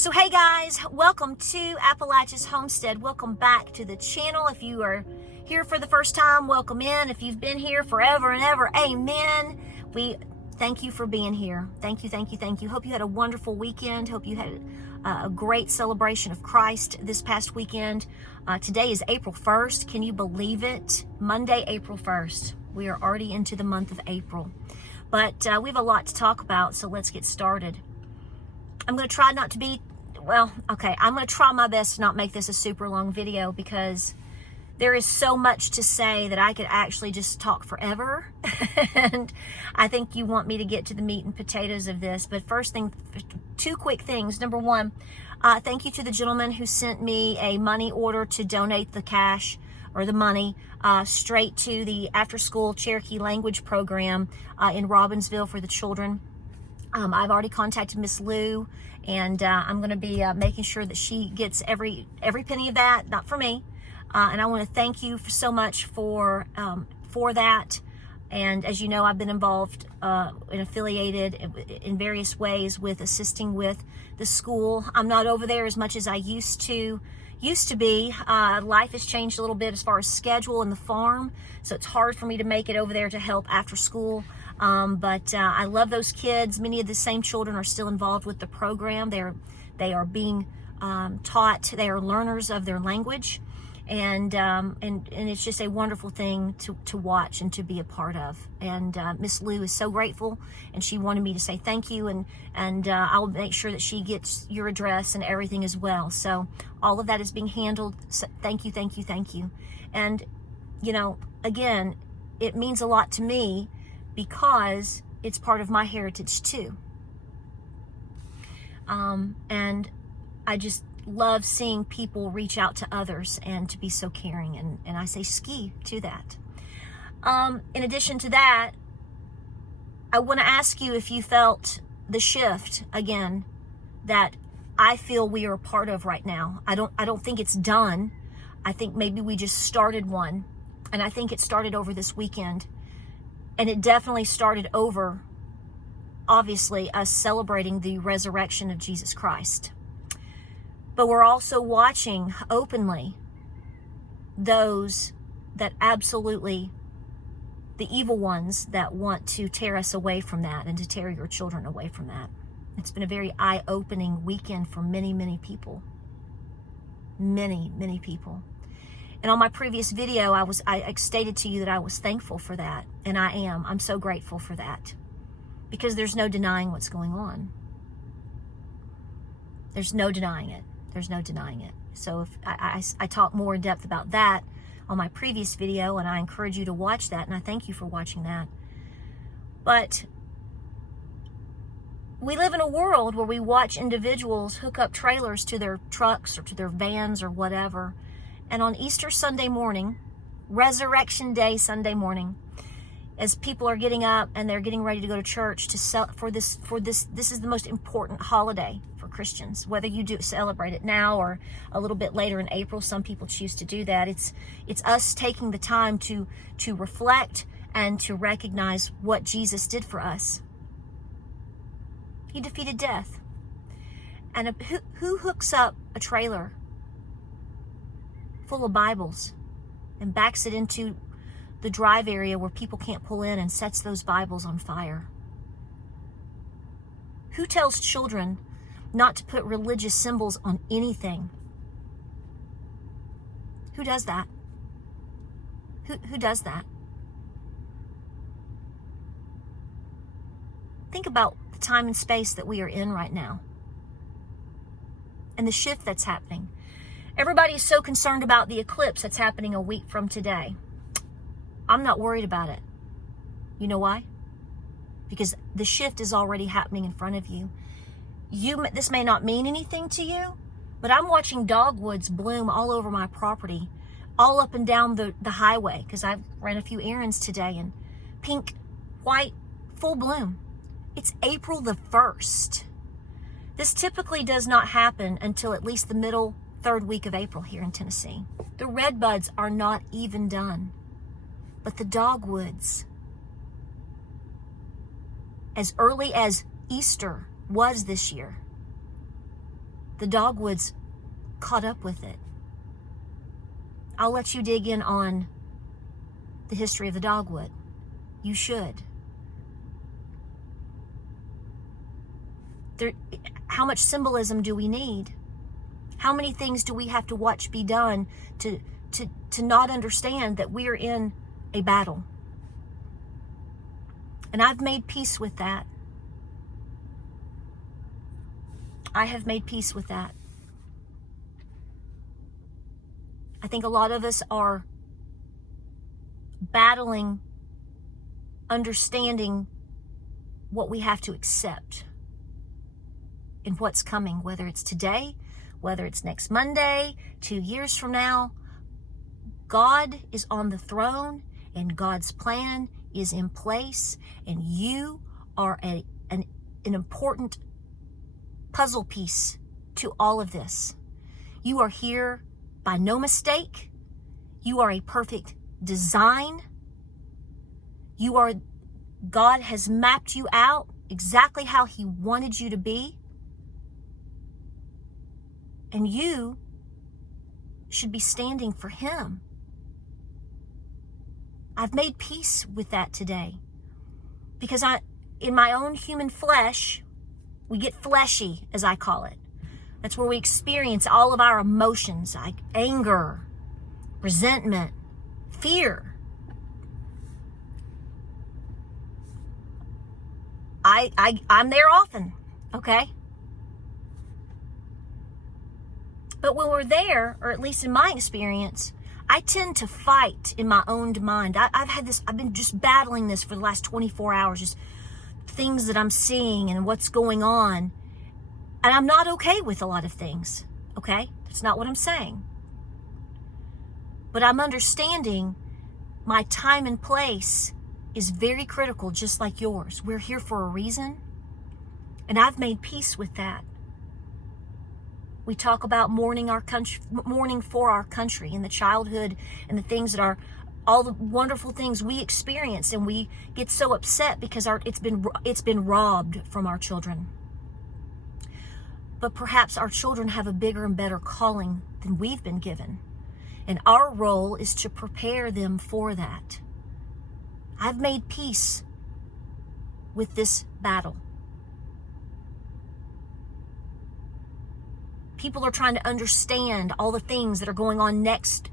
So hey guys, welcome to Appalachia's Homestead. Welcome back to the channel. If you are here for the first time, welcome in. If you've been here forever and ever, amen. We thank you for being here. Thank you. Hope you had a wonderful weekend. Hope you had a great celebration of Christ this past weekend. Today is April 1st. Can you believe it? Monday, April 1st. We are already into the month of April. But we have a lot to talk about, so let's get started. I'm going to try not to be, I'm going to try my best to not make this a super long video because there is so much to say that I could actually just talk forever. And I think you want me to get to the meat and potatoes of this. But first thing, two quick things. Number one, thank you to the gentleman who sent me a money order to donate the cash or the money straight to the after-school Cherokee language program in Robbinsville for the children. I've already contacted Miss Lou, and I'm going to be making sure that she gets every penny of that, not for me. And I want to thank you so much for that. And as you know, I've been involved and affiliated in various ways with assisting with the school. I'm not over there as much as I used to be. Life has changed a little bit as far as schedule and the farm, so it's hard for me to make it over there to help after school. But I love those kids. Many of the same children are still involved with the program. They are being taught. They are learners of their language, and it's just a wonderful thing to watch and to be a part of. And Miss Lou is so grateful, and she wanted me to say thank you, and I'll make sure that she gets your address and everything as well. So all of that is being handled. So thank you. And you know, again, it means a lot to me, because it's part of my heritage too. And I just love seeing people reach out to others and to be so caring, and I say ski to that. In addition to that, I want to ask you if you felt the shift again that I feel we are a part of right now. I don't think it's done. I think maybe we just started one, and I think it started over this weekend. And it definitely started over, obviously, us celebrating the resurrection of Jesus Christ. But we're also watching openly those that absolutely, the evil ones that want to tear us away from that and to tear your children away from that. It's been a very eye-opening weekend for many, many people. Many people. And on my previous video, I stated to you that I was thankful for that. And I am. I'm so grateful for that. Because there's no denying what's going on. There's no denying it. So if I talk more in depth about that on my previous video, and I encourage you to watch that, and I thank you for watching that. But we live in a world where we watch individuals hook up trailers to their trucks or to their vans or whatever. And on Easter Sunday morning, Resurrection Day Sunday morning, as people are getting up and they're getting ready to go to church this is the most important holiday for Christians. Whether you do celebrate it now or a little bit later in April, some people choose to do that. It's us taking the time to reflect and to recognize what Jesus did for us. He defeated death. And who hooks up a trailer full of Bibles and backs it into the drive area where people can't pull in and sets those Bibles on fire? Who tells children not to put religious symbols on anything? Who does that? Who does that? Think about the time and space that we are in right now and the shift that's happening. Everybody is so concerned about the eclipse that's happening a week from today. I'm not worried about it. You know why? Because the shift is already happening in front of you. This may not mean anything to you, but I'm watching dogwoods bloom all over my property, all up and down the highway, because I ran a few errands today, and pink, white, full bloom. It's April the 1st. This typically does not happen until at least the middle third week of April here in Tennessee. The red buds are not even done, but the dogwoods, as early as Easter was this year, the dogwoods caught up with it. I'll let you dig in on the history of the dogwood. You should. How much symbolism do we need? How many things do we have to watch be done to not understand that we are in a battle? And I've made peace with that. I have made peace with that. I think a lot of us are battling, understanding what we have to accept in what's coming, whether it's today, whether it's next Monday, 2 years from now. God is on the throne and God's plan is in place, and you are an important puzzle piece to all of this. You are here by no mistake. You are a perfect design. God has mapped you out exactly how He wanted you to be. And you should be standing for Him. I've made peace with that today. Because in my own human flesh, we get fleshy, as I call it. That's where we experience all of our emotions, like anger, resentment, fear. I'm there often, okay? But when we're there, or at least in my experience, I tend to fight in my own mind. I've been just battling this for the last 24 hours, just things that I'm seeing and what's going on. And I'm not okay with a lot of things, okay? That's not what I'm saying. But I'm understanding my time and place is very critical, just like yours. We're here for a reason. And I've made peace with that. We talk about mourning for our country and the childhood and the things that are all the wonderful things we experience, and we get so upset because it's been robbed from our children. But perhaps our children have a bigger and better calling than we've been given, and our role is to prepare them for that. I've made peace with this battle. People are trying to understand all the things that are going on next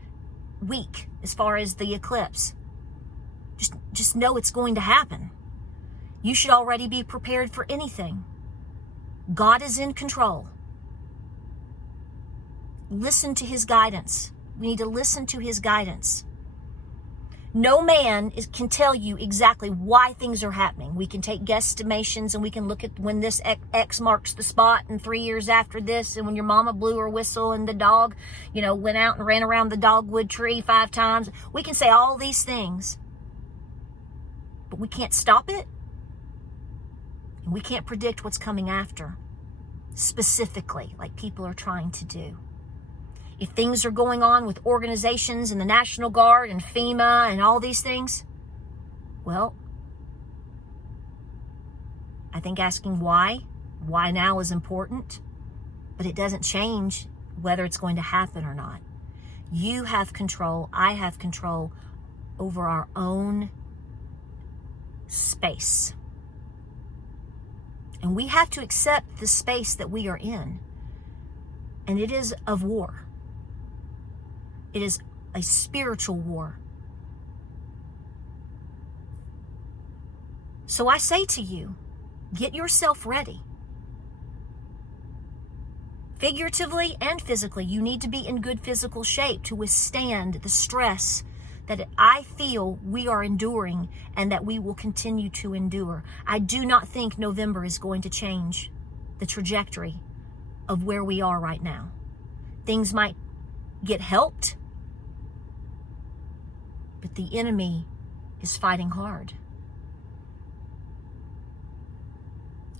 week as far as the eclipse. Just know it's going to happen. You should already be prepared for anything. God is in control. Listen to His guidance. We need to listen to His guidance. No man can tell you exactly why things are happening. We can take guesstimations and we can look at when this X marks the spot and 3 years after this, and when your mama blew her whistle and the dog, went out and ran around the dogwood tree 5 times. We can say all these things, but we can't stop it. And we can't predict what's coming after, specifically, like people are trying to do. If things are going on with organizations and the National Guard and FEMA and all these things, well, I think asking why now is important, but it doesn't change whether it's going to happen or not. You have control, I have control over our own space. And we have to accept the space that we are in. And it is of war. It is a spiritual war. So I say to you, get yourself ready. Figuratively and physically, you need to be in good physical shape to withstand the stress that I feel we are enduring and that we will continue to endure. I do not think November is going to change the trajectory of where we are right now. Things might get helped, but the enemy is fighting hard.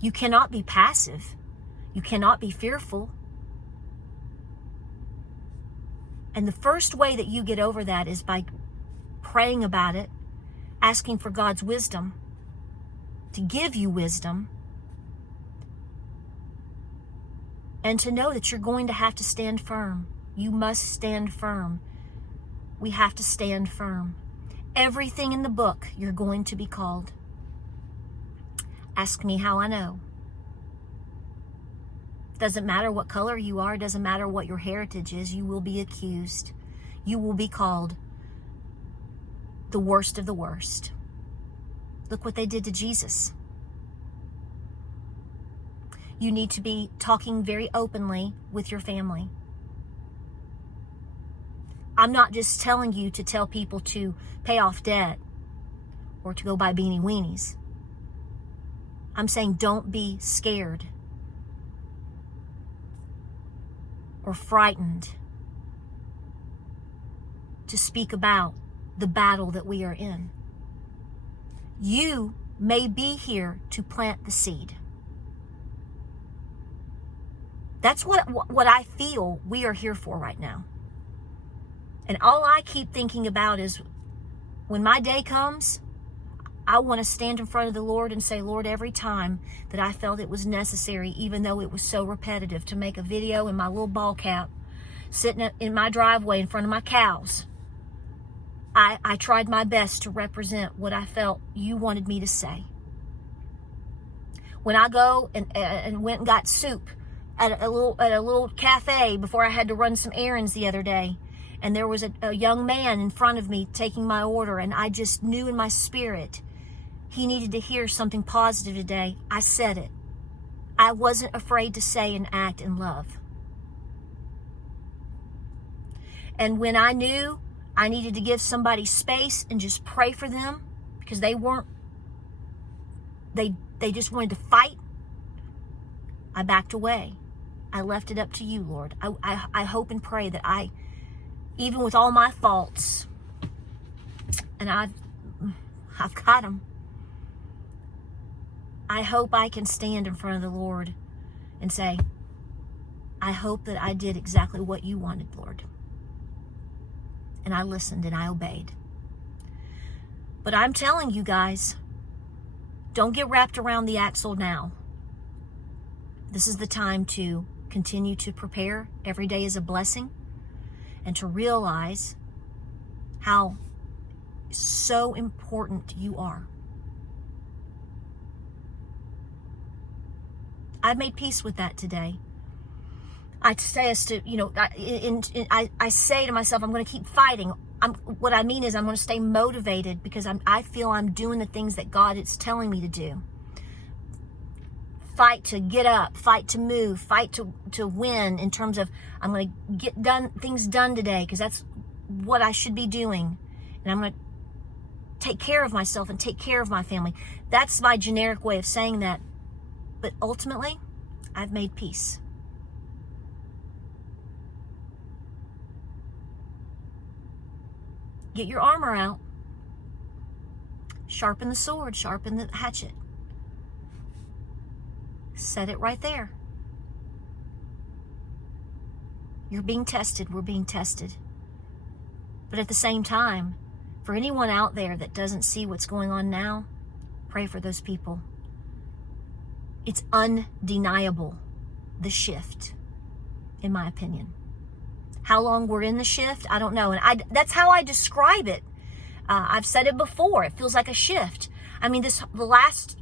You cannot be passive. You cannot be fearful. And the first way that you get over that is by praying about it, asking for God's wisdom to give you wisdom, and to know that you're going to have to stand firm. You must stand firm. We have to stand firm. Everything in the book, you're going to be called. Ask me how I know. Doesn't matter what color you are, doesn't matter what your heritage is, you will be accused. You will be called the worst of the worst. Look what they did to Jesus. You need to be talking very openly with your family. I'm not just telling you to tell people to pay off debt or to go buy beanie weenies. I'm saying don't be scared or frightened to speak about the battle that we are in. You may be here to plant the seed. That's what I feel we are here for right now. And all I keep thinking about is when my day comes, I want to stand in front of the Lord and say, Lord, every time that I felt it was necessary, even though it was so repetitive, to make a video in my little ball cap, sitting in my driveway in front of my cows, I tried my best to represent what I felt you wanted me to say. When I go and went and got soup at a little cafe before I had to run some errands the other day, and there was a young man in front of me taking my order, and I just knew in my spirit he needed to hear something positive today. I said it. I wasn't afraid to say and act in love. And when I knew I needed to give somebody space and just pray for them because they just wanted to fight, I backed away. I left it up to you, Lord. I hope and pray that even with all my faults, and I've got them, I hope I can stand in front of the Lord and say, I hope that I did exactly what you wanted, Lord. And I listened and I obeyed. But I'm telling you guys, don't get wrapped around the axle now. This is the time to continue to prepare. Every day is a blessing. And to realize how so important you are. I've made peace with that today. I say I say to myself, I'm going to keep fighting. What I mean is I'm going to stay motivated because I feel I'm doing the things that God is telling me to do. Fight to get up, fight to move, fight to win in terms of I'm going to get things done today because that's what I should be doing. And I'm going to take care of myself and take care of my family. That's my generic way of saying that. But ultimately, I've made peace. Get your armor out. Sharpen the sword, sharpen the hatchet. Set it right there. You're being tested. We're being tested. But at the same time, for anyone out there that doesn't see what's going on now, pray for those people. It's undeniable, the shift, in my opinion. How long we're in the shift, I don't know. And that's how I describe it. I've said it before. It feels like a shift. I mean, the last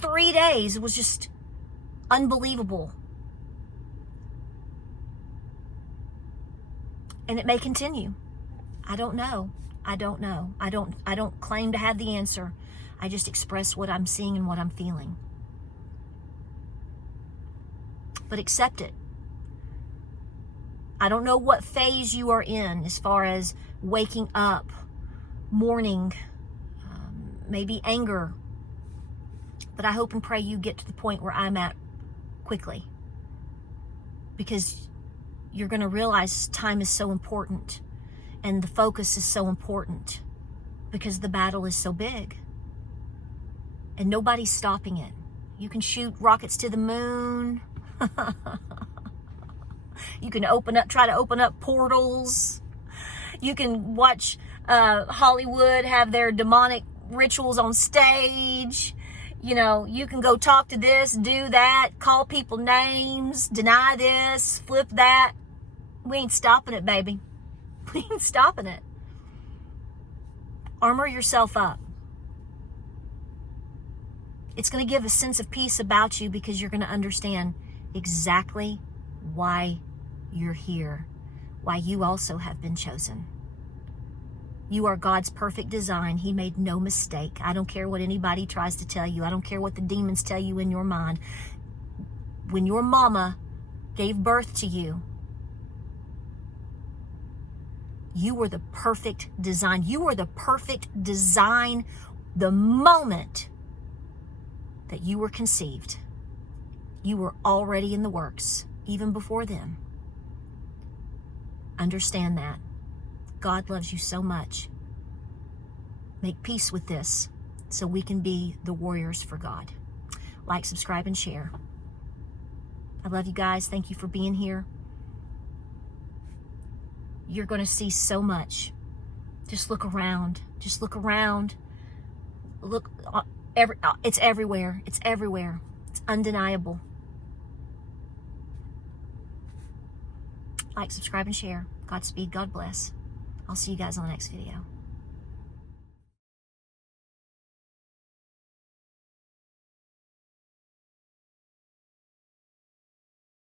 3 days was just unbelievable. And it may continue. I don't know. I don't claim to have the answer. I just express what I'm seeing and what I'm feeling. But accept it. I don't know what phase you are in as far as waking up, mourning, maybe anger. But I hope and pray you get to the point where I'm at quickly. Because you're going to realize time is so important and the focus is so important because the battle is so big. And nobody's stopping it. You can shoot rockets to the moon. You can try to open up portals. You can watch Hollywood have their demonic rituals on stage. you know, you can go talk to this, do that, call people names, deny this, flip that. We ain't stopping it, baby. We ain't stopping it. Armor yourself up. It's going to give a sense of peace about you because you're going to understand exactly why you're here, why you also have been chosen. You are God's perfect design. He made no mistake. I don't care what anybody tries to tell you. I don't care what the demons tell you in your mind. When your mama gave birth to you, you were the perfect design. You were the perfect design the moment that you were conceived. You were already in the works, even before then. Understand that. God loves you so much. Make peace with this so we can be the warriors for God. Like, subscribe, and share. I love you guys. Thank you for being here. You're going to see so much. Just look around. Just look around. Look, it's everywhere. It's everywhere. It's undeniable. Like, subscribe, and share. Godspeed. God bless. I'll see you guys on the next video.